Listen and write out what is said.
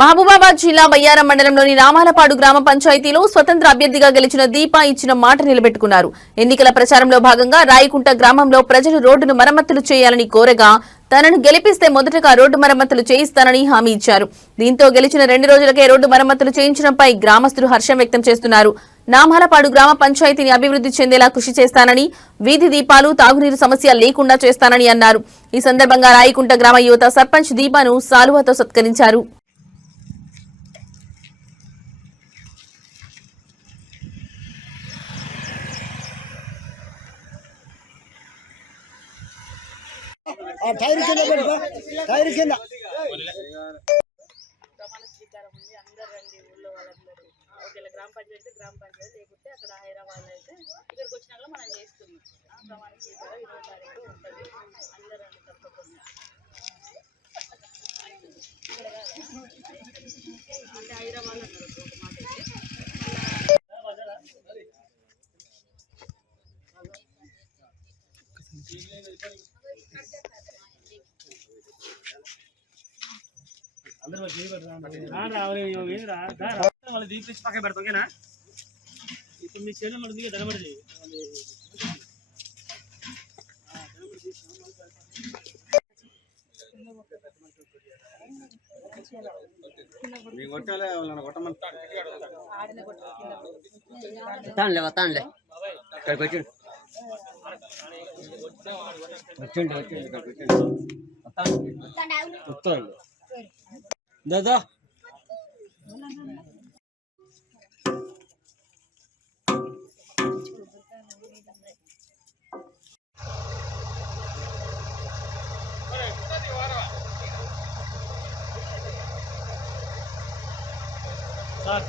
మహబూబాబాద్ జిల్లా బయ్యారం మండలంలోని రామాలపాడు గ్రామ పంచాయతీలో స్వతంత్ర అభ్యర్థిగా గెలిచిన దీప ఇచ్చిన మాట నిలబెట్టుకున్నారు. ఎన్నికల ప్రచారంలో భాగంగా రాయకుంట గ్రామంలో ప్రజలు రోడ్డును మరమ్మతులు చేయాలని కోరగా తనను గెలిపిస్తే మొదటగా రోడ్డు మరమ్మతులు చేయిస్తానని హామీ ఇచ్చారు. దీంతో గెలిచిన 2 రోజులకే రోడ్డు మరమ్మతులు చేయించడంపై గ్రామస్తులు హర్షం వ్యక్తం చేస్తున్నారు. నామాలపాడు గ్రామ పంచాయతీని అభివృద్ధి చెందేలా కృషి చేస్తానని, వీధి దీపాలు, తాగునీరు సమస్య లేకుండా చేస్తానని అన్నారు. ఈ సందర్భంగా రాయకుంట గ్రామ యువత సర్పంచ్ దీపాను సాలువాతో సత్కరించారు. టైర్ కింద గ్రామ పంచాయతీ లేకుంటే అక్కడ హైదరాబాద్ అయితే ఇక్కడికి వచ్చినాక మనం చేస్తున్నాం. ప్రమాణ స్వీకారం 20వ తారీఖు ఉంటుంది. అందరూ తప్పకుండా అంటే హైదరాబాద్ అన్నారు ఒక మాట అయితే అందరూ వాళ్ళు దీపించి పక్కన పెడతాం ఓకేనా. ఇప్పుడు మీ చేను మనకి ధనబడి వస్తానులే ఇక్కడికి వచ్చి వస్తాను దాదా సార్